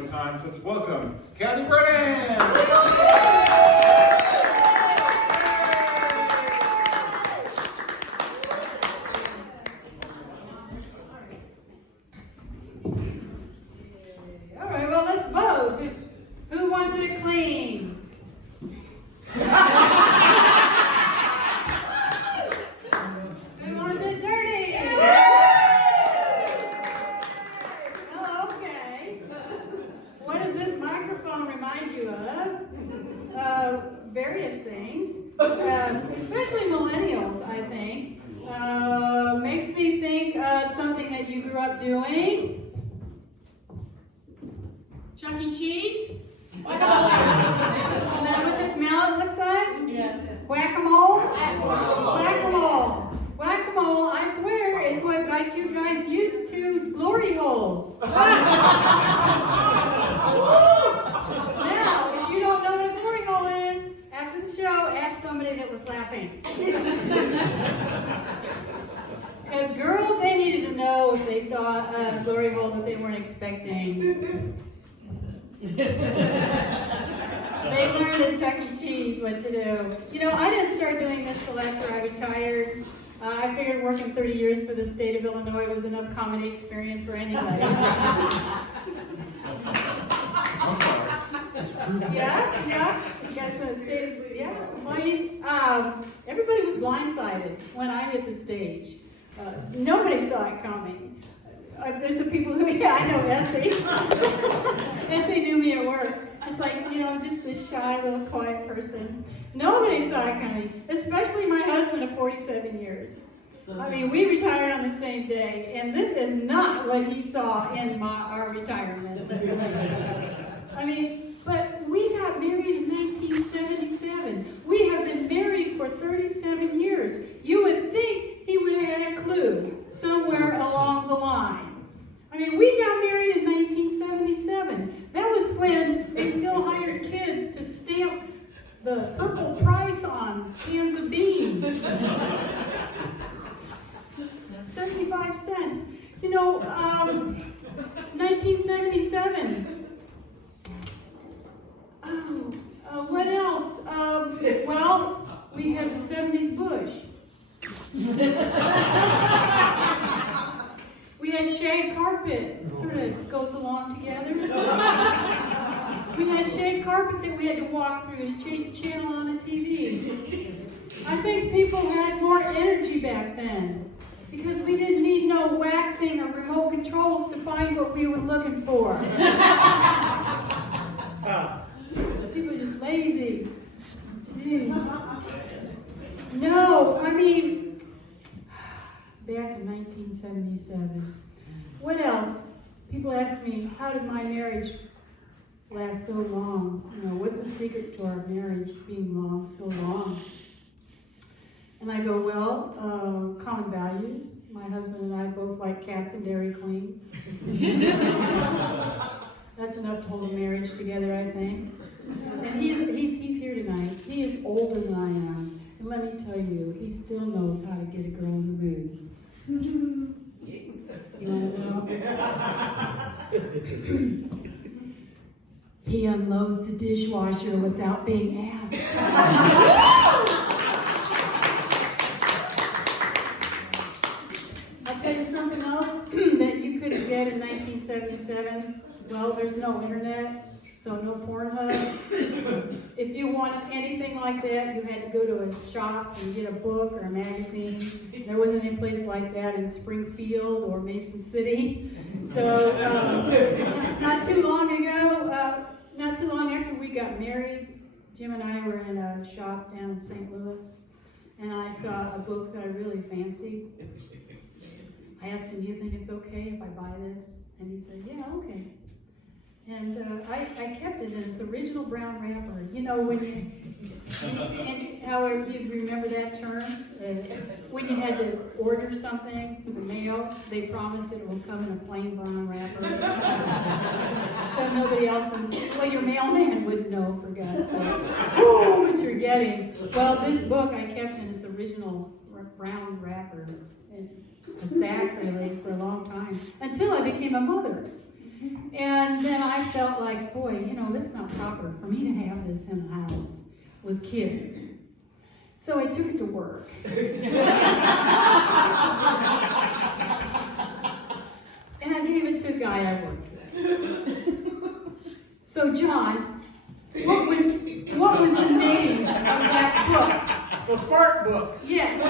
no time, so let's welcome Kathy Brennan! All right, well, let's vote. Who wants it clean? Who wants it dirty? Oh, okay. What does this microphone remind you of? Various things, especially millennials, I think. Makes me think of something that you grew up doing. Chuck E. Cheese? Is that what this mallet looks like? Yeah. Whack-a-mole? Whack-a-mole. Whack-a-mole, I swear, is what got you guys used to glory holes. Now, if you don't know what a glory hole is, after the show, ask somebody that was laughing. Because girls, they needed to know if they saw a glory hole that they weren't expecting. They learned at Chuck E. Cheese what to do. You know, I didn't start doing this till after I retired. I figured working 30 years for the state of Illinois was enough comedy experience for anybody. Yeah. That's a stage. Yeah, employees. Everybody was blindsided when I hit the stage. Nobody saw it coming. There's some people who, yeah, I know Essie. Essie knew me at work. It's like, you know, just this shy little quiet person. Nobody saw it coming, especially my husband of 47 years. I mean, we retired on the same day, and this is not what he saw in our retirement. I mean, but we got married in 1977. We have been married for 37 years. You would think he would have had a clue somewhere along the line. I mean, we got married in 1977. That was when they still hired kids to stamp the purple price on cans of beans. 75 cents. You know, 1977. What else? Well, we had the 70s Bush. We had shag carpet. It sort of goes along together. We had shag carpet that we had to walk through to change the channel on the TV. I think people had more energy back then because we didn't need no waxing or remote controls to find what we were looking for. People are just lazy. Jeez. No, I mean, back in 1977. What else? People ask me, how did my marriage last so long? You know, what's the secret to our marriage being so long? And I go, well, common values. My husband and I both like cats and Dairy Queen. That's enough to hold a marriage together, I think. And he's here tonight. He is older than I am. And let me tell you, he still knows how to get a girl in the mood. You want to know? He unloads the dishwasher without being asked. I'll tell you something else that you couldn't get in 1977. Well, there's no internet. So no Pornhub. If you wanted anything like that, you had to go to a shop and get a book or a magazine. There wasn't any place like that in Springfield or Mason City. So not too long after we got married, Jim and I were in a shop down in St. Louis, and I saw a book that I really fancied. I asked him, do you think it's okay if I buy this? And he said, yeah, okay. And I kept it in its original brown wrapper. You know, when you, and however you remember that term, when you had to order something for the mail, they promised it will come in a plain brown wrapper. So nobody else, well, your mailman wouldn't know, for God's sake. Ooh, what you're getting. Well, this book I kept in its original brown wrapper, a sack really, for a long time, until I became a mother. And then I felt like, boy, you know, this is not proper for me to have this in the house with kids. So I took it to work. And I gave it to a guy I worked with. So John, what was the name of that book? The fart book. Yes.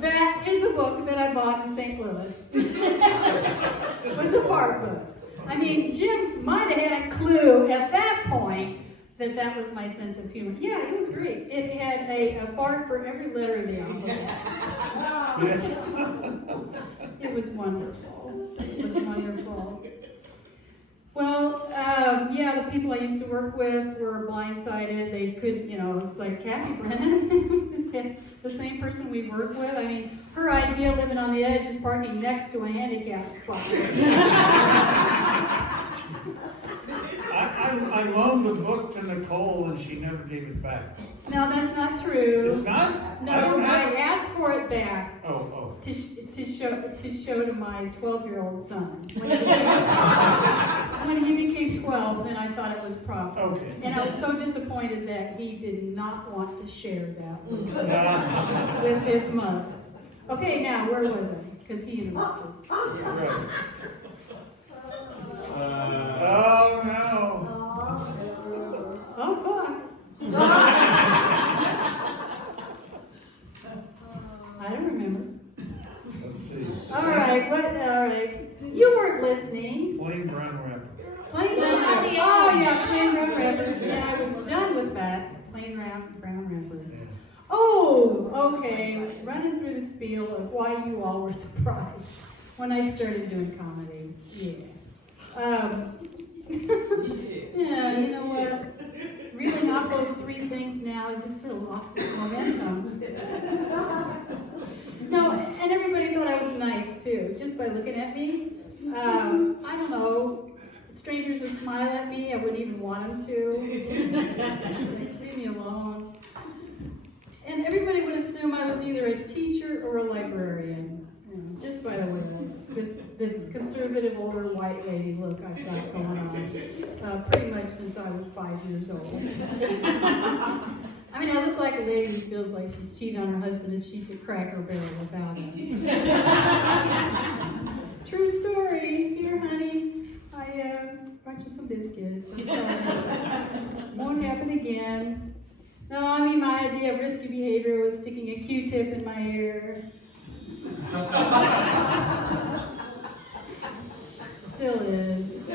That is a book that I bought in St. Louis. It was a fart book. I mean, Jim might have had a clue at that point that that was my sense of humor. Yeah, it was great. It had a fart for every letter of the alphabet. It was wonderful. It was wonderful. Well, yeah, the people I used to work with were blindsided. They couldn't, you know, it's like Kathy Brennan, the same person we work with. I mean, her idea living on the edge is parking next to a handicap spot. I loaned the book to Nicole and she never gave it back. No, that's not true. It's not? No, don't have I asked for it back. Oh. To show to my 12-year-old son. When he became 12, then I thought it was proper. Okay. And I was so disappointed that he did not want to share that with his mother. Okay, now where was I? Because he interrupted. Right. Oh no. Oh fuck. I don't remember. Let's see. All right. You weren't listening. Plain brown wrapper. Plain brown wrapper. Oh yeah, plain brown wrapper. And I was done with that. Plain brown wrapper. Oh, okay. Running through the spiel of why you all were surprised when I started doing comedy. Yeah. Yeah, you know what? Reeling off those three things now, I just sort of lost its momentum. No, and everybody thought I was nice too, just by looking at me. I don't know. Strangers would smile at me, I wouldn't even want them to. Like, leave me alone. And everybody would assume I was either a teacher or a librarian, you know, just by the way this conservative older white lady look I've got going on, pretty much since I was 5 years old. I mean, I look like a lady who feels like she's cheated on her husband if she's a Cracker Barrel without him. True story. Here, honey, I brought you some biscuits. I'm sorry. Won't happen again. No, I mean, my idea of risky behavior was sticking a Q-tip in my ear. Still is.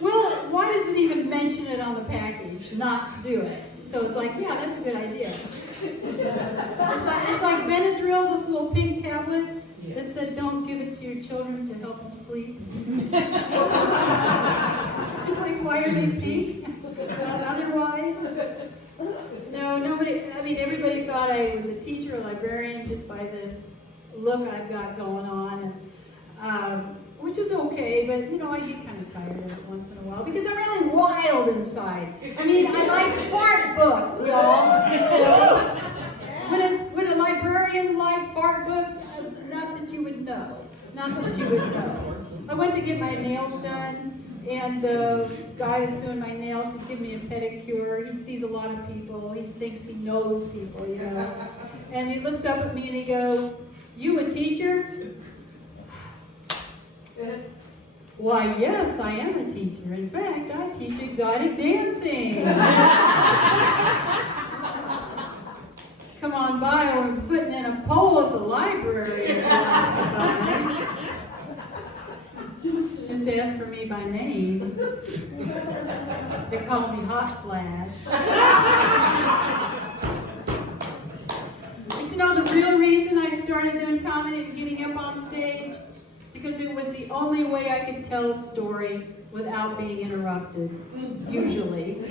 Well, why does it even mention it on the package, not to do it? So it's like, yeah, that's a good idea. It's like Benadryl, those little pink tablets that said don't give it to your children to help them sleep. It's like, why are they pink? Otherwise? No, nobody, I mean, everybody thought I was a teacher or librarian just by this look I've got going on, and, which is okay, but, you know, I get kind of tired of it once in a while, because I'm really wild inside. I mean, I like fart books, y'all. Would a librarian like fart books? Not that you would know. Not that you would know. I went to get my nails done, and the guy that's doing my nails, he's giving me a pedicure. He sees a lot of people. He thinks he knows people, you know. And he looks up at me and he goes, "You a teacher?" Why, yes, I am a teacher. In fact, I teach exotic dancing. Come on by, we're putting in a poll at the library. Just ask for me by name. They call me Hot Flash. But you know the real reason I started doing comedy and getting up on stage? Because it was the only way I could tell a story without being interrupted, usually.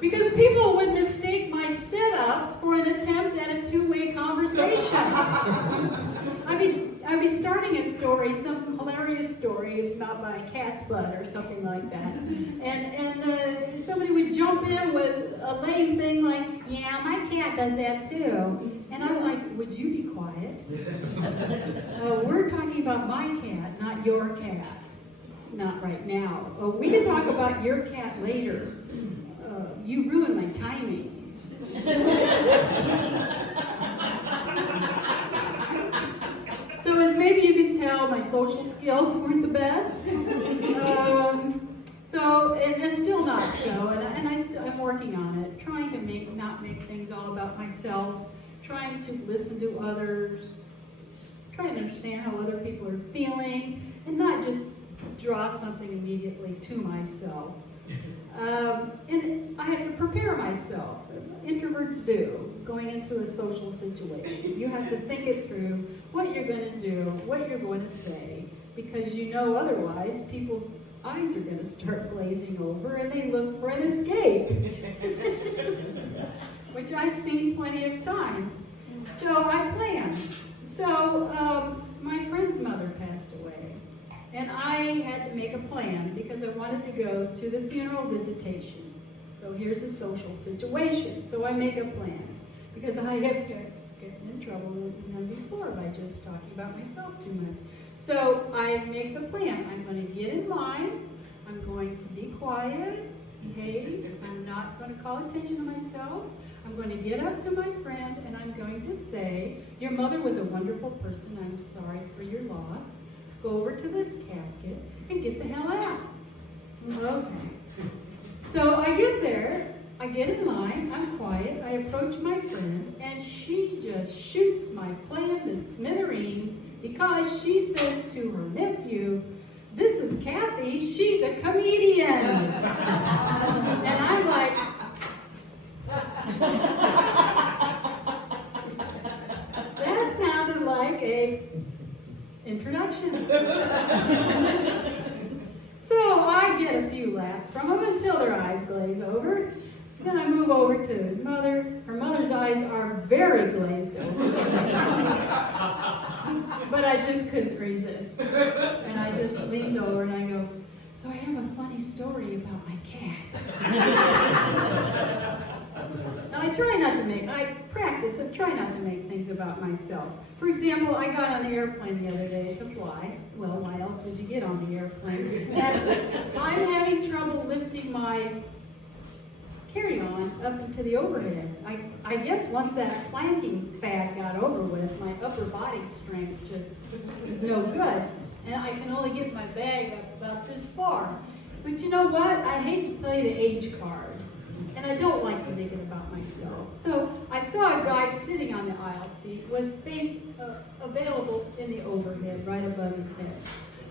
Because people would mistake my sit-ups for an attempt at a two-way conversation. I'd be starting a story story, some hilarious story about my cat's butt or something like that. And somebody would jump in with a lame thing like, yeah, my cat does that too. And I'm like, would you be quiet? We're talking about my cat, not your cat. Not right now. We can talk about your cat later. You ruined my timing. So as maybe you can tell, my social skills weren't the best. And it's still not so, and I'm working on it, trying to not make things all about myself, trying to listen to others, trying to understand how other people are feeling, and not just draw something immediately to myself. And I have to prepare myself. Introverts do, going into a social situation. You have to think it through, what you're going to do, what you're going to say, because you know otherwise people's eyes are going to start glazing over and they look for an escape, which I've seen plenty of times. So I planned. So my friend's mother passed away, and I had to make a plan because I wanted to go to the funeral visitation. So here's a social situation. So I make a plan because I have gotten in trouble before by just talking about myself too much. So I make the plan. I'm going to get in line. I'm going to be quiet, behave. I'm not going to call attention to myself. I'm going to get up to my friend and I'm going to say, your mother was a wonderful person. I'm sorry for your loss. Go over to this casket and get the hell out. Okay. So I get there, I get in line, I'm quiet, I approach my friend, and she just shoots my plan to smithereens because she says to her nephew, this is Kathy, she's a comedian. And I'm like, that sounded like a introduction. So I get a few laughs from them until their eyes glaze over. Then I move over to mother. Her mother's eyes are very glazed over. But I just couldn't resist. And I just leaned over and I go, so I have a funny story about my cat. Now I practice and try not to make things about myself. For example, I got on an airplane the other day to fly. Well, why else would you get on the airplane? And I'm having trouble lifting my carry-on up into the overhead. I guess once that planking fad got over with, my upper body strength just was no good. And I can only get my bag up about this far. But you know what? I hate to play the age card. And I don't like to make it about myself. So I saw a guy sitting on the aisle seat with space available in the overhead, right above his head.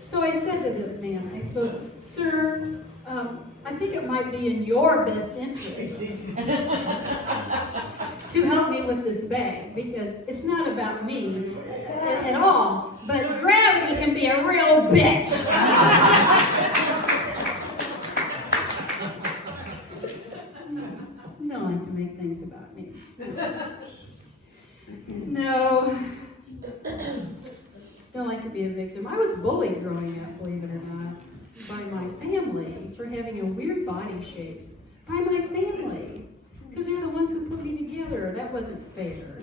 So I said to the man, I spoke, sir, I think it might be in your best interest to help me with this bag, because it's not about me at all, but gravity can be a real bitch. I don't like to make things about me. No. Don't like to be a victim. I was bullied growing up, believe it or not, by my family for having a weird body shape. By my family. Because they're the ones who put me together. That wasn't fair.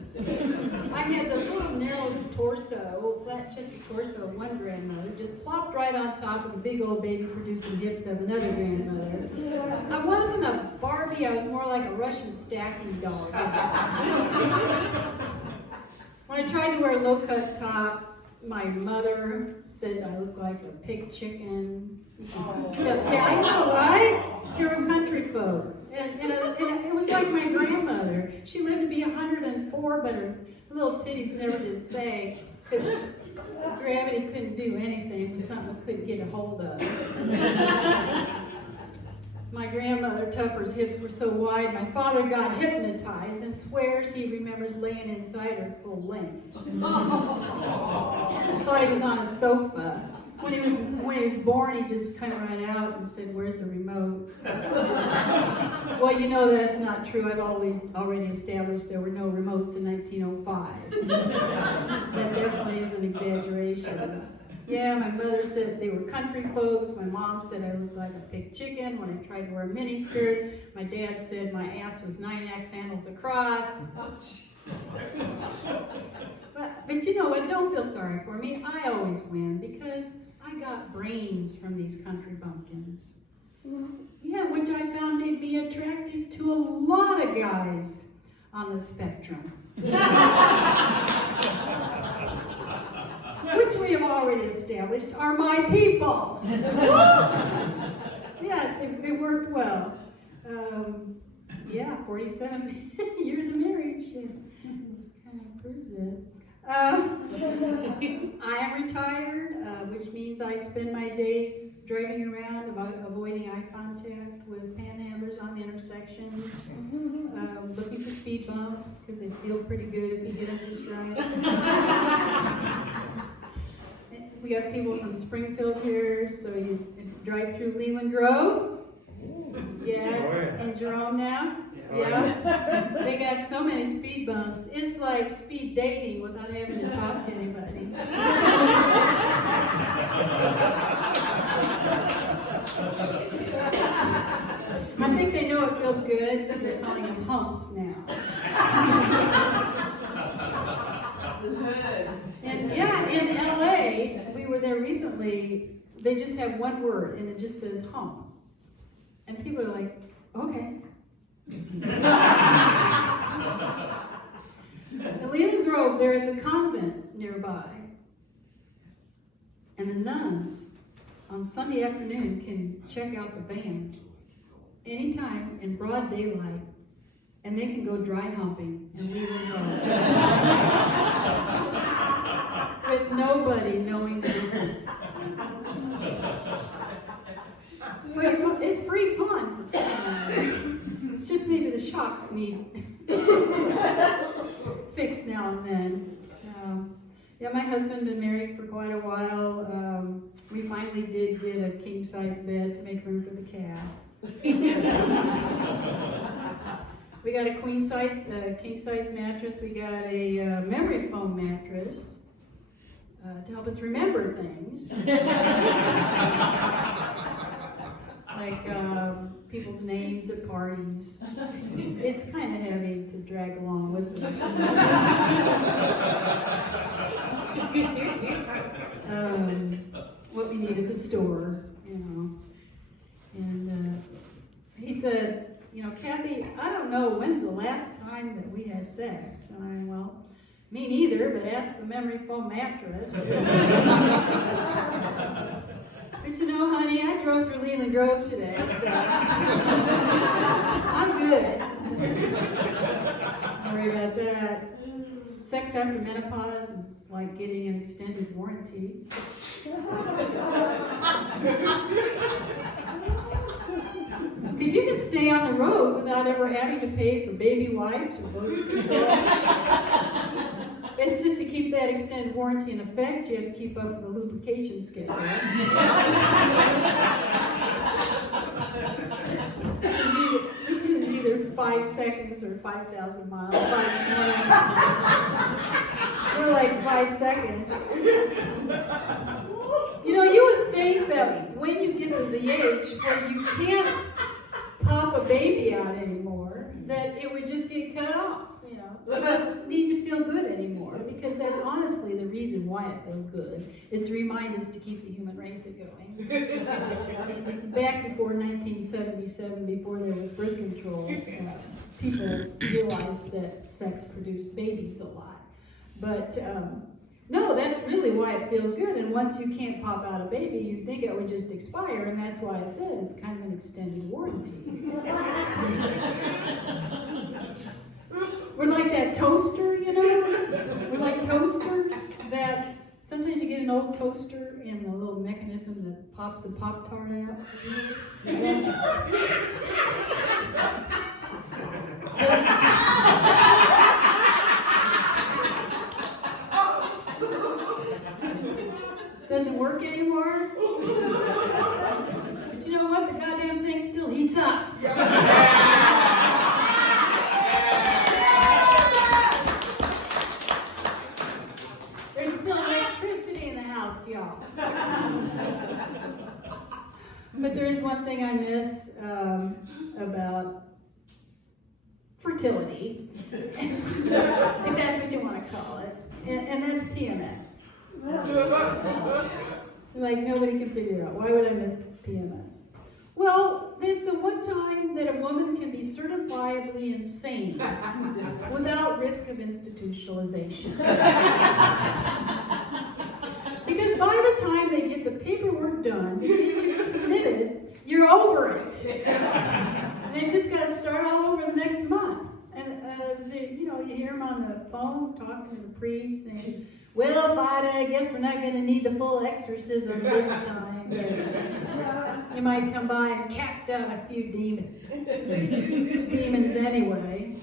I had the little narrow torso, flat chested torso of one grandmother, just plopped right on top of the big old baby producing hips of another grandmother. I wasn't a Barbie, I was more like a Russian stacking dog. When I tried to wear a low-cut top, my mother said I looked like a pig chicken. Yeah, I know, right? You're a country folk. And it was like my grandmother. She lived to be 104, but her little titties never did sag, because gravity couldn't do anything. It was something I couldn't get a hold of. My grandmother Tupper's hips were so wide, my father got hypnotized and swears he remembers laying inside her full length. Thought he was on a sofa. When he was born, he just came right out and said, "Where's the remote?" Well, you know that's not true. I've already established there were no remotes in 1905. That definitely is an exaggeration. Yeah, my mother said they were country folks. My mom said I looked like a big chicken when I tried to wear a mini skirt. My dad said my ass was 9 axe handles across. But you know what? Don't feel sorry for me. I always win because I got brains from these country bumpkins. Yeah, which I found made me attractive to a lot of guys on the spectrum. Which we have already established are my people. Yes, it worked well. Yeah, 47 years of marriage. Kind of proves it. I am retired, which means I spend my days driving around, avoiding eye contact with panhandlers on the intersections, looking for speed bumps because they feel pretty good if you get them just right. We got people from Springfield here, so you drive through Leland Grove. Yeah, and Jerome now. Yeah, they got so many speed bumps. It's like speed dating without having to talk to anybody. I think they know it feels good because they're calling them humps now. And yeah, in LA, we were there recently. They just have one word, and it just says hump. And people are like, okay. In Leland Grove, there is a convent nearby. And the nuns on Sunday afternoon can check out the van anytime in broad daylight, and they can go dry humping in Leland Grove. With nobody knowing the difference. It's free fun. It's just maybe the shocks need fixed now and then. Yeah, my husband been married for quite a while. We finally did get a king-size bed to make room for the cat. We got a king-size mattress. We got a memory foam mattress to help us remember things. Like people's names at parties. It's kind of heavy to drag along with me. What we need at the store, you know. And he said, you know, Kathy, I don't know when's the last time that we had sex. And I, well, me neither, but ask the memory foam mattress. But you know, honey, I drove through Leland Grove today, so I'm good. Don't worry about that. Sex after menopause is like getting an extended warranty. Because you can stay on the road without ever having to pay for baby wipes or birth control. It's just to keep that extended warranty in effect, you have to keep up with the lubrication schedule. Which is either 5 seconds or 5,000 miles. 5 minutes. Or like 5 seconds. You know, you would think that when you get to the age where you can't pop a baby out anymore, that it would just get cut off. You know, it doesn't need to feel good anymore, because that's honestly the reason why it feels good, is to remind us to keep the human race going. Back before 1977, before there was birth control, people realized that sex produced babies a lot. But no, that's really why it feels good. And once you can't pop out a baby, you'd think it would just expire, and that's why I said it's kind of an extended warranty. We're like that toaster, you know? We're like toasters that sometimes you get an old toaster and the little mechanism that pops the Pop-Tart out. Doesn't work anymore. But you know what? The goddamn thing still heats up. There's still electricity in the house, y'all. lately, if that's what you want to call it, and that's PMS. Like nobody can figure out, why would I miss PMS? Well, it's the one time that a woman can be certifiably insane without risk of institutionalization. Because by the time they get the paperwork done to get you committed, you're over it. And they just got to start all over the next month. And you hear them on the phone talking to the priest saying, "Well, Father, I guess we're not going to need the full exorcism this time. You might come by and cast out a few demons anyway."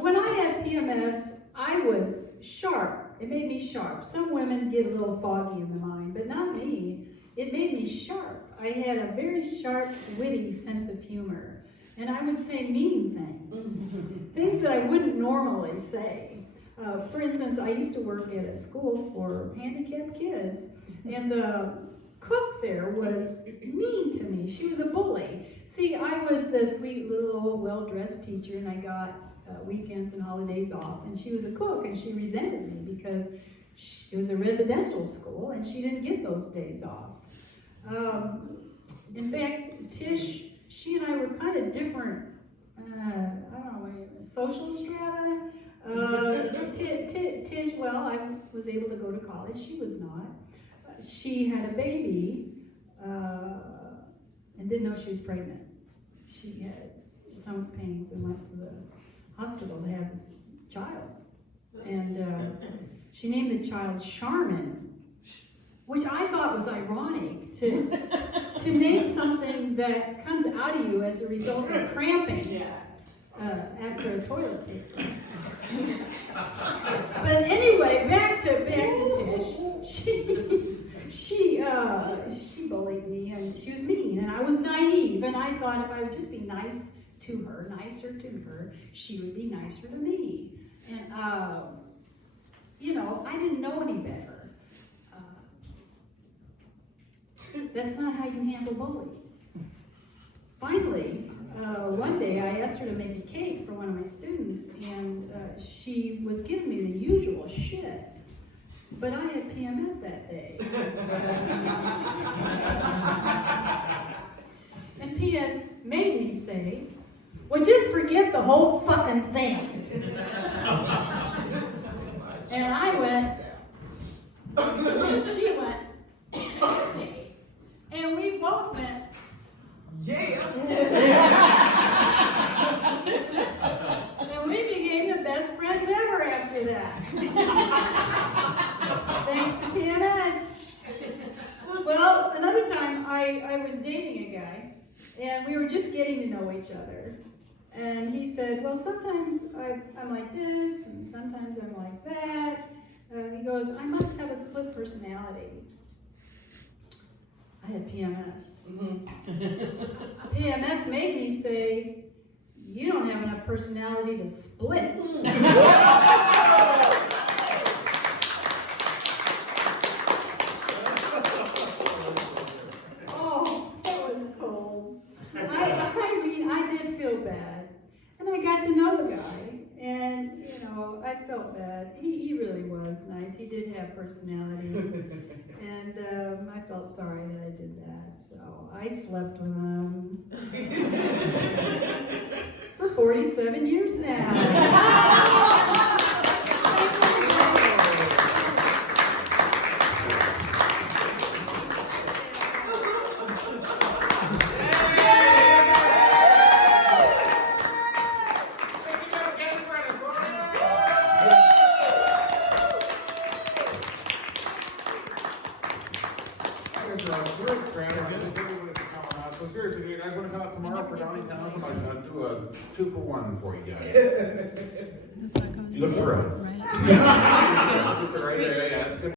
When I had PMS, I was sharp. It made me sharp. Some women get a little foggy in the mind, but not me. It made me sharp. I had a very sharp, witty sense of humor. And I would say mean things. Things that I wouldn't normally say. For instance, I used to work at a school for handicapped kids, and the cook there was mean to me. She was a bully. See, I was the sweet little well-dressed teacher, and I got weekends and holidays off, and she was a cook, and she resented me because it was a residential school, and she didn't get those days off. In fact, Tish, she and I were kind of different, social strata. Tish, well, I was able to go to college. She was not. She had a baby and didn't know she was pregnant. She had stomach pains and went to the hospital to have this child. And she named the child Charmin, which I thought was ironic to name something that comes out of you as a result of cramping after a toilet paper. But anyway, back to Tish. She bullied me, and she was mean, and I was naive, and I thought if I would just be nicer to her, she would be nicer to me. And I didn't know any better. That's not how you handle bullies. Finally, one day I asked her to make a cake for one of my students, and she was giving me the usual shit. But I had PMS that day. And PS made me say, "Well, just forget the whole fucking thing." And I went, and she went, and we both went, Yeah! And we became the best friends ever after that. Thanks to PMS. Well, another time I was dating a guy, and we were just getting to know each other. And he said, "Well, sometimes I'm like this, and sometimes I'm like that." He goes, "I must have a split personality." I had PMS. PMS made me say, "You don't have enough personality to split." Oh, that was cold. I did feel bad. And I got to know the guy, and, I felt bad. He really was nice. He did have personality. And I felt sorry that I did that, so I slept with him for 47 years now. Great crowd. Everybody's coming out. So seriously, you guys want to come out tomorrow for Downtown? I'm going to do a 2-for-1 for you guys. You look thrilled. Right. Yeah.